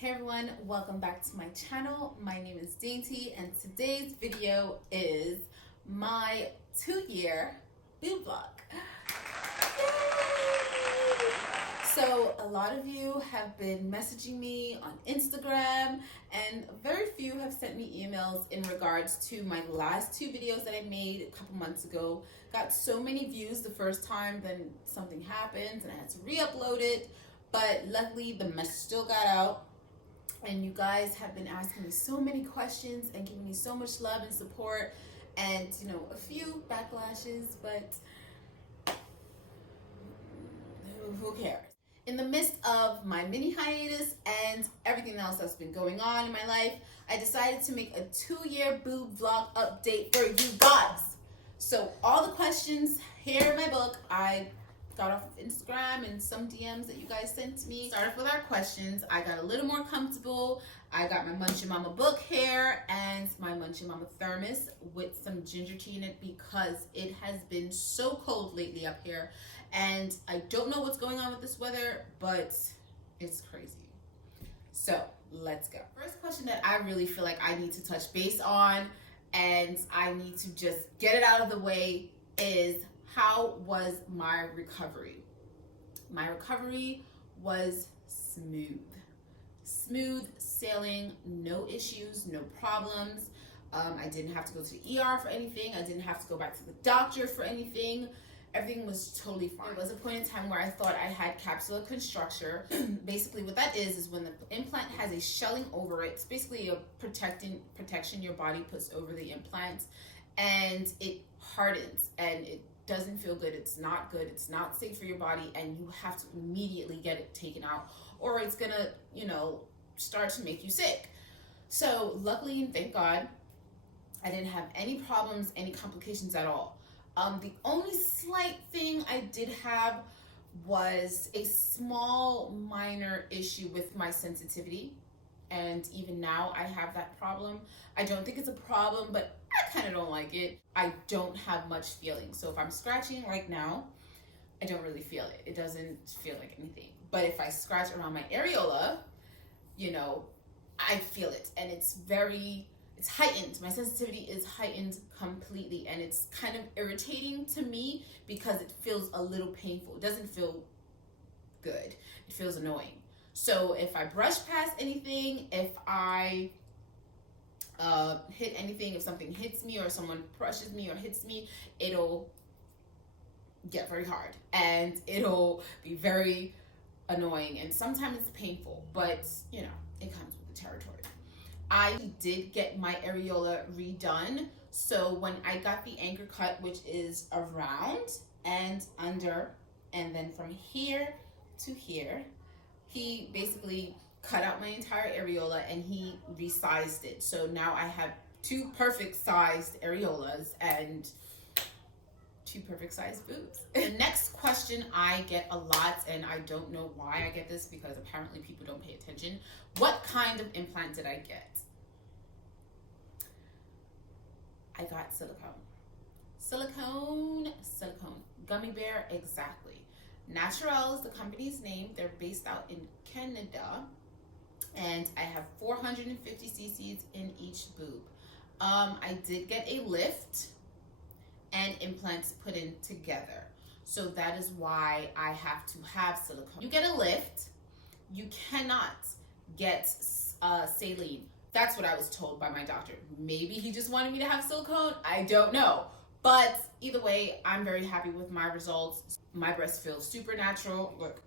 Hey everyone, welcome back to my channel. My name is Dainty and today's video is my 2-year boob vlog. Yay! So a lot of you have been messaging me on Instagram and very few have sent me emails in regards to my last 2 videos that I made a couple months ago. Got so many views the first time, then something happened and I had to re-upload it, but luckily the message still got out. And you guys have been asking me so many questions and giving me so much love and support, and a few backlashes, but who cares? In the midst of my mini hiatus and everything else that's been going on in my life, I decided to make a 2-year boob vlog update for you guys. So all the questions here in my book, I got off of Instagram and some DMs that you guys sent me. Started with our questions. I got a little more comfortable. I got my Munchin Mama book here and my Munchin Mama thermos with some ginger tea in it because it has been so cold lately up here. And I don't know what's going on with this weather, but it's crazy. So let's go. First question that I really feel like I need to touch base on and I need to just get it out of the way is, how was my recovery? My recovery was smooth sailing, no issues, no problems. I didn't have to go to the ER for anything. I didn't have to go back to the doctor for anything. Everything was totally fine. There was a point in time where I thought I had capsular contracture. Basically what that is when the implant has a shelling over it. It's basically a protection your body puts over the implant, and it hardens and it doesn't feel good. It's not good. It's not safe for your body, and you have to immediately get it taken out or it's gonna, start to make you sick. So luckily and thank God, I didn't have any problems, any complications at all. The only slight thing I did have was a small minor issue with my sensitivity. And even now I have that problem. I don't think it's a problem, but I kind of don't like it. I don't have much feeling. So if I'm scratching like now, I don't really feel it. It doesn't feel like anything. But if I scratch around my areola, I feel it. And it's heightened. My sensitivity is heightened completely. And it's kind of irritating to me because it feels a little painful. It doesn't feel good. It feels annoying. So if I brush past anything, if I hit anything, if something hits me or someone brushes me or hits me, it'll get very hard and it'll be very annoying, and sometimes it's painful, but it comes with the territory. I did get my areola redone. So when I got the anchor cut, which is around and under, and then from here to here, he basically cut out my entire areola and he resized it. So now I have 2 perfect sized areolas and 2 perfect sized boobs. The next question I get a lot, and I don't know why I get this because apparently people don't pay attention. What kind of implant did I get? I got silicone. Silicone. Gummy bear, exactly. Natural is the company's name. They're based out in Canada, and I have 450 cc's in each boob. I did get a lift and implants put in together, so that is why I have to have silicone. You get a lift, you cannot get saline. That's what I was told by my doctor. Maybe he just wanted me to have silicone, I don't know. But either way, I'm very happy with my results. My breasts feel super natural. Look,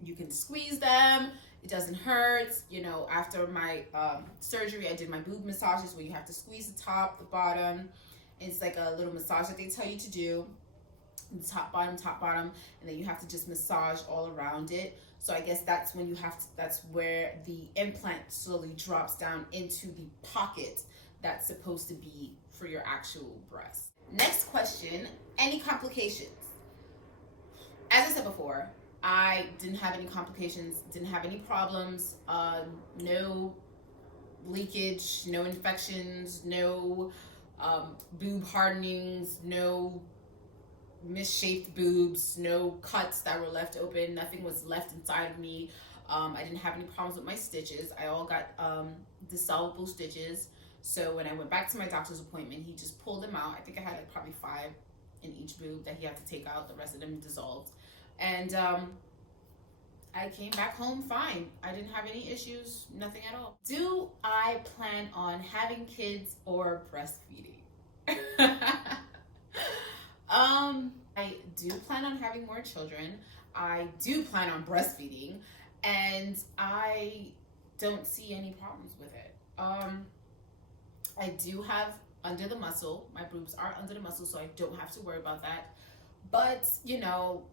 you can squeeze them. It doesn't hurt. After my surgery, I did my boob massages where you have to squeeze the top, the bottom. It's like a little massage that they tell you to do. The top, bottom, and then you have to just massage all around it. So I guess that's when that's where the implant slowly drops down into the pocket that's supposed to be for your actual breast. Next question, any complications? As I said before, I didn't have any complications, didn't have any problems, no leakage, no infections, no boob hardenings, no misshaped boobs, no cuts that were left open, nothing was left inside of me. I didn't have any problems with my stitches. I all got dissolvable stitches. So when I went back to my doctor's appointment, he just pulled them out. I think I had like probably 5 in each boob that he had to take out. The rest of them dissolved. And I came back home fine. I didn't have any issues, nothing at all. Do I plan on having kids or breastfeeding? I do plan on having more children. I do plan on breastfeeding, and I don't see any problems with it. I do have under the muscle. My boobs are under the muscle, so I don't have to worry about that. But, you know,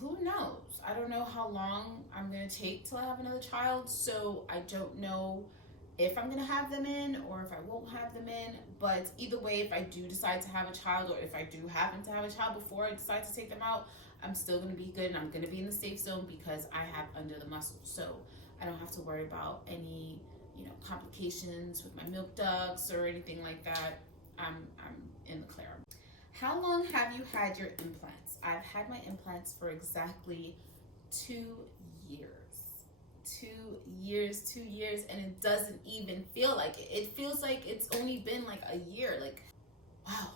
who knows? I don't know how long I'm going to take till I have another child, so I don't know if I'm going to have them in or if I won't have them in. But either way, if I do decide to have a child, or if I do happen to have a child before I decide to take them out, I'm still going to be good, and I'm going to be in the safe zone because I have under the muscle. So I don't have to worry about any, you know, complications with my milk ducts or anything like that. I'm in the clear. How long have you had your implants? I've had my implants for exactly 2 years. 2 years, and it doesn't even feel like it. It feels like it's only been like a year. Like, wow,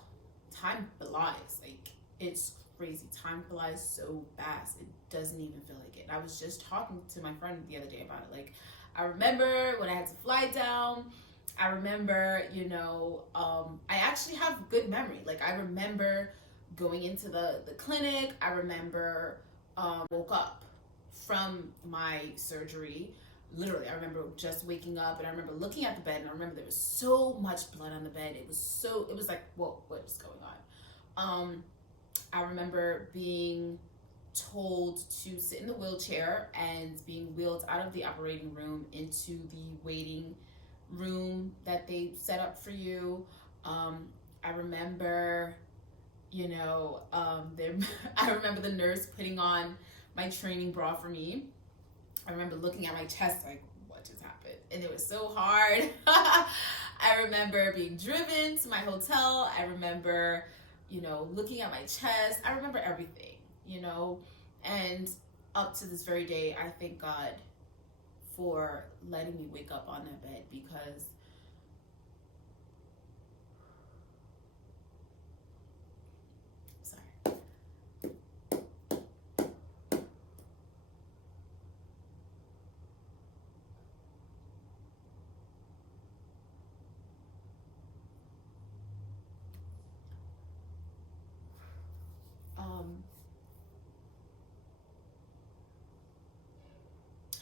time flies. Like, it's crazy. Time flies so fast. It doesn't even feel like it. I was just talking to my friend the other day about it. Like, I remember when I had to fly down. I remember, you know, I actually have good memory. Like, I remember going into the clinic. I remember woke up from my surgery. Literally, I remember just waking up, and I remember looking at the bed, and I remember there was so much blood on the bed. It was like, whoa, what is going on? I remember being told to sit in the wheelchair and being wheeled out of the operating room into the waiting room that they set up for you. I remember, you know, I remember the nurse putting on my training bra for me. I remember looking at my chest like, what just happened? And it was so hard. I remember being driven to my hotel. I remember, you know, looking at my chest. I remember everything, you know, and up to this very day, I thank God for letting me wake up on that bed, because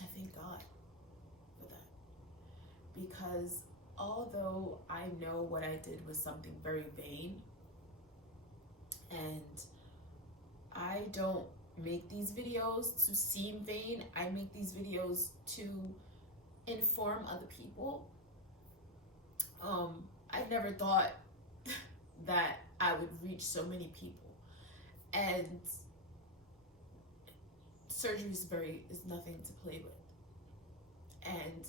I thank God for that, because although I know what I did was something very vain, and I don't make these videos to seem vain, I make these videos to inform other people. I never thought that I would reach so many people, and surgery is nothing to play with, and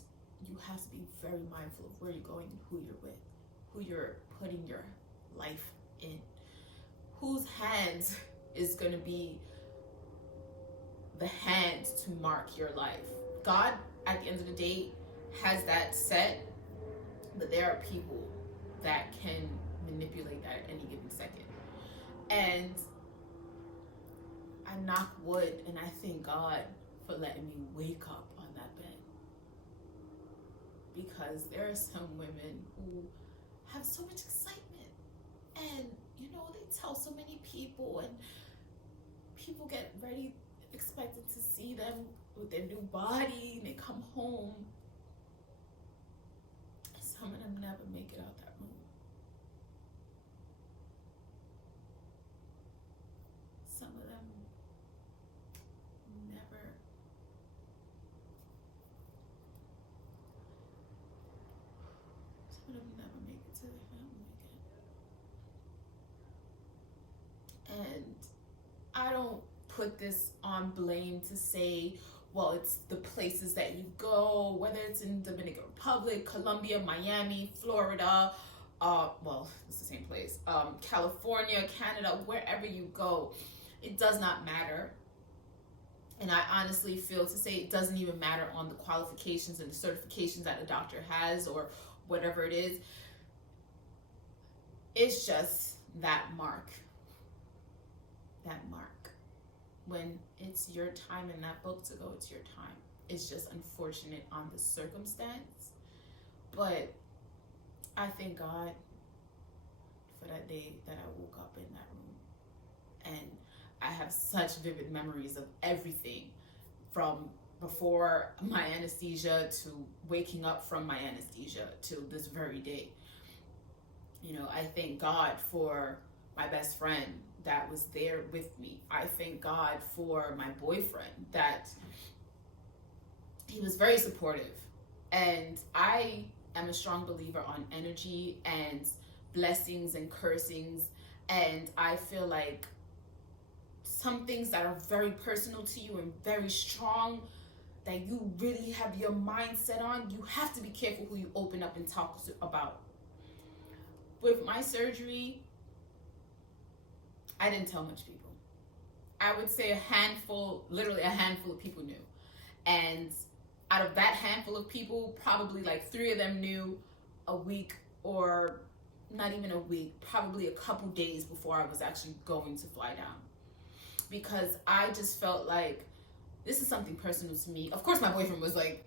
you have to be very mindful of where you're going and who you're with, who you're putting your life in, whose hands is going to be the hands to mark your life. God, at the end of the day, has that set, but there are people that can manipulate that at any given second. And I knock wood, and I thank God for letting me wake up on that bed, because there are some women who have so much excitement, and you know, they tell so many people, and people get ready, expected to see them with their new body, and they come home. Some of them never make it out that room. Some of them never. Some of them never make it to their family again. And I don't put this on blame to say, well, it's the places that you go, whether it's in Dominican Republic, Colombia, Miami, Florida, well, it's the same place, California, Canada, wherever you go, it does not matter. And I honestly feel to say it doesn't even matter on the qualifications and the certifications that a doctor has or whatever it is. It's just that mark. That mark. When it's your time in that book to go, it's your time. It's just unfortunate on the circumstance. But I thank God for that day that I woke up in that room. And I have such vivid memories of everything from before my anesthesia to waking up from my anesthesia to this very day. You know, I thank God for my best friend that was there with me. I thank God for my boyfriend that he was very supportive. And I am a strong believer on energy and blessings and cursings. And I feel like some things that are very personal to you and very strong that you really have your mind set on, you have to be careful who you open up and talk about. With my surgery, I didn't tell much people. I would say a handful, literally a handful of people knew. And out of that handful of people, probably like 3 of them knew a week, or not even a week, probably a couple days before I was actually going to fly down. Because I just felt like this is something personal to me. Of course, my boyfriend was like,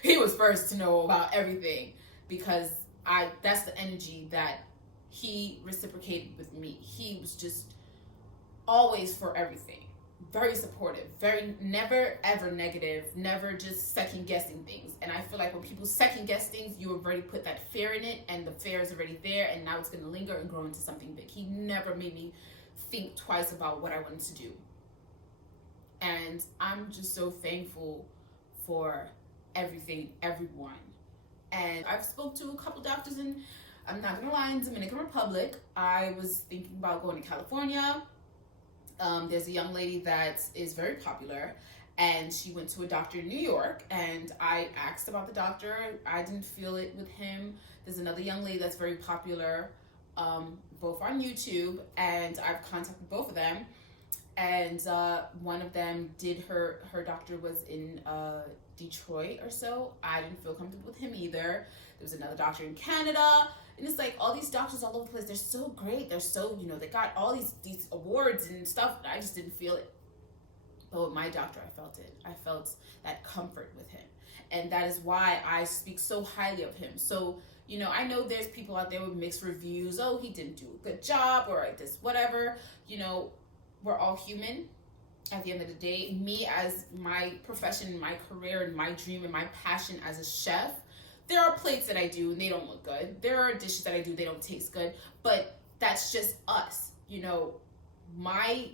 he was first to know about everything, because that's the energy that he reciprocated with me. He was just always for everything. Very supportive, very never ever negative, never just second guessing things. And I feel like when people second guess things, you already put that fear in it, and the fear is already there, and now it's going to linger and grow into something big. He never made me think twice about what I wanted to do. And I'm just so thankful for everything, everyone. And I've spoke to a couple doctors in, I'm not gonna lie, in Dominican Republic. I was thinking about going to California. There's a young lady that is very popular, and she went to a doctor in New York, and I asked about the doctor. I didn't feel it with him. There's another young lady that's very popular, both on YouTube, and I've contacted both of them. And one of them did her doctor was in Detroit or so. I didn't feel comfortable with him either. There was another doctor in Canada. And it's like all these doctors all over the place, they're so great. They're so, you know, they got all these awards and stuff. I just didn't feel it. But with my doctor, I felt it. I felt that comfort with him. And that is why I speak so highly of him. So, you know, I know there's people out there with mixed reviews. Oh, he didn't do a good job, or like this, whatever. You know, we're all human at the end of the day. Me, as my profession, my career, and my dream and my passion as a chef, there are plates that I do and they don't look good. There are dishes that I do, they don't taste good. But that's just us. You know, my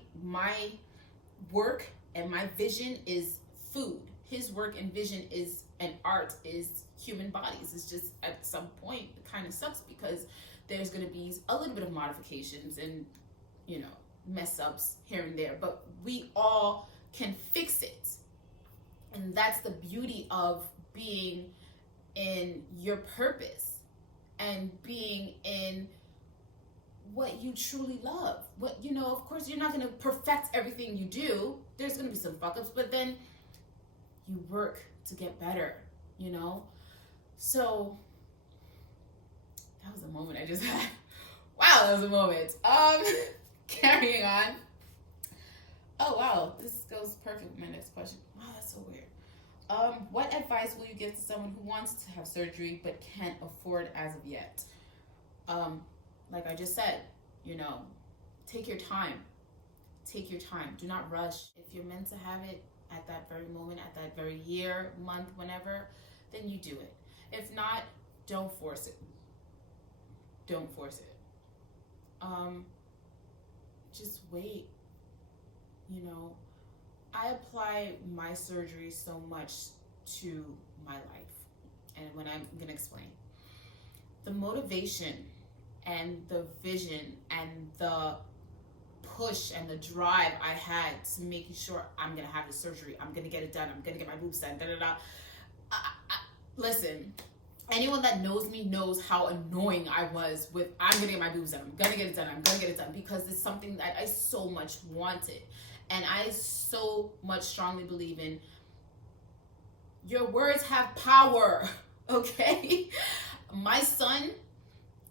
work and my vision is food. His work and vision is, and art is human bodies. It's just at some point it kind of sucks, because there's going to be a little bit of modifications and, you know, mess ups here and there, but we all can fix it. And that's the beauty of being in your purpose and being in what you truly love. What, you know, of course you're not going to perfect everything you do. There's going to be some fuck ups, but then you work to get better, you know? So that was a moment I just had. Wow, that was a moment. Carrying on. Oh wow, this goes perfect with my next question. Wow, that's so weird. What advice will you give to someone who wants to have surgery but can't afford as of yet? Like I just said, you know, take your time. Take your time. Do not rush. If you're meant to have it at that very moment, at that very year, month, whenever, then you do it. If not, don't force it. Don't force it. Just wait. You know, I apply my surgery so much to my life. And when I'm going to explain. The motivation and the vision and the push and the drive I had to making sure I'm going to have the surgery, I'm going to get it done, I'm going to get my boobs done, listen, anyone that knows me knows how annoying I was with, I'm going to get my boobs done, I'm going to get it done, I'm going to get it done, because it's something that I so much wanted. And I so much strongly believe in your words have power, okay? My son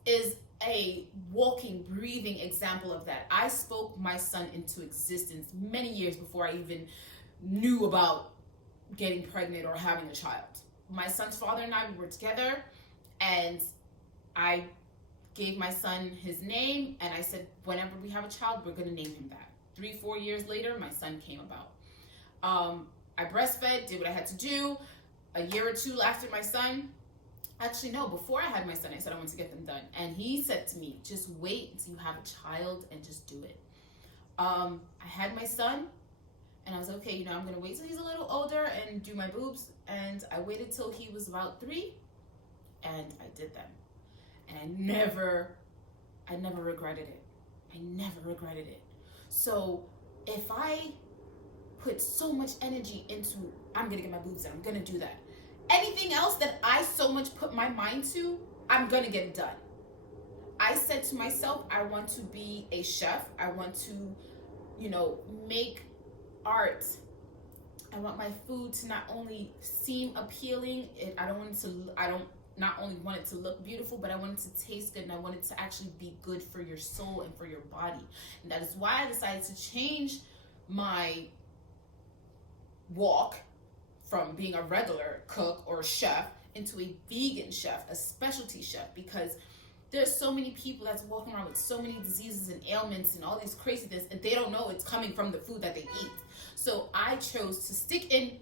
is a walking, breathing example of that. I spoke my son into existence many years before I even knew about getting pregnant or having a child. My son's father and I were together, and I gave my son his name, and I said, whenever we have a child, we're going to name him that. 3-4 years later, my son came about. I breastfed, did what I had to do. A year or two after my son, actually no, before I had my son, I said I want to get them done. And he said to me, just wait until you have a child and just do it. I had my son, and I was okay, you know, I'm going to wait till he's a little older and do my boobs. And I waited till he was about 3, and I did them. And I never regretted it. I never regretted it. So if I put so much energy into, I'm going to get my boobs done, I'm going to do that. Anything else that I so much put my mind to, I'm going to get it done. I said to myself, I want to be a chef. I want to, you know, make art. I want my food to not only seem appealing, I don't not only want it to look beautiful, but I want it to taste good, and I want it to actually be good for your soul and for your body. And that is why I decided to change my walk from being a regular cook or chef into a vegan chef, a specialty chef, because there's so many people that's walking around with so many diseases and ailments and all these craziness, and they don't know it's coming from the food that they eat. So I chose to stick in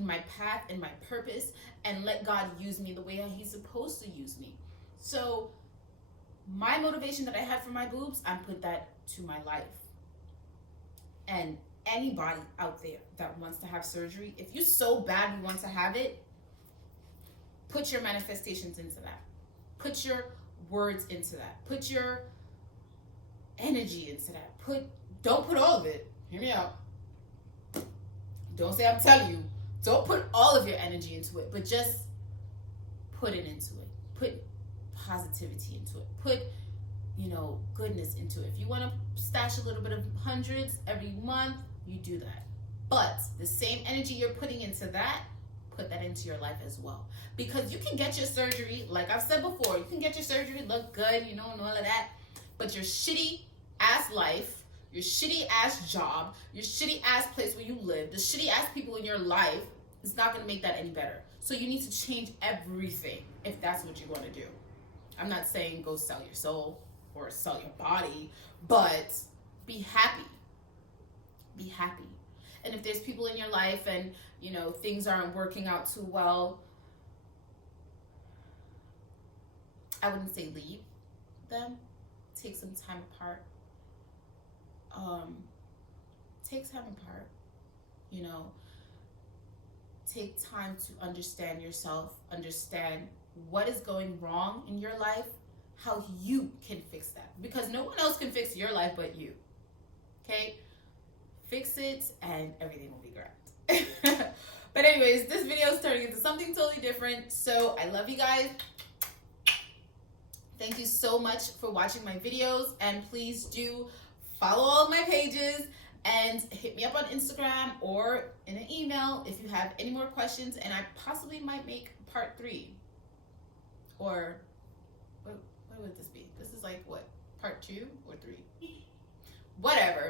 my path and my purpose, and let God use me the way He's supposed to use me. So my motivation that I had for my boobs, I put that to my life. And anybody out there that wants to have surgery, if you so badly want to have it, put your manifestations into that. Put your words into that. Put your energy into that. Don't put all of it. Hear me out. Don't say I'm telling you. Don't put all of your energy into it, but just put it into it. Put positivity into it. Put, you know, goodness into it. If you want to stash a little bit of hundreds every month, you do that. But the same energy you're putting into that, put that into your life as well. Because you can get your surgery, like I've said before, you can get your surgery, look good, you know, and all of that. But your shitty ass life, your shitty ass job, your shitty ass place where you live, the shitty ass people in your life is not going to make that any better. So you need to change everything if that's what you want to do. I'm not saying go sell your soul or sell your body, but be happy. Be happy. And if there's people in your life and, you know, things aren't working out too well, I wouldn't say leave them. Take some time apart. Take time apart. You know, take time to understand yourself, understand what is going wrong in your life, how you can fix that. Because no one else can fix your life but you. Okay? Fix it and everything will be great. But anyways, this video is turning into something totally different. So I love you guys. Thank you so much for watching my videos, and please do follow all of my pages and hit me up on Instagram or in an email if you have any more questions, and I possibly might make part 3. Or what would this be? This is like what, part 2 or 3? Whatever.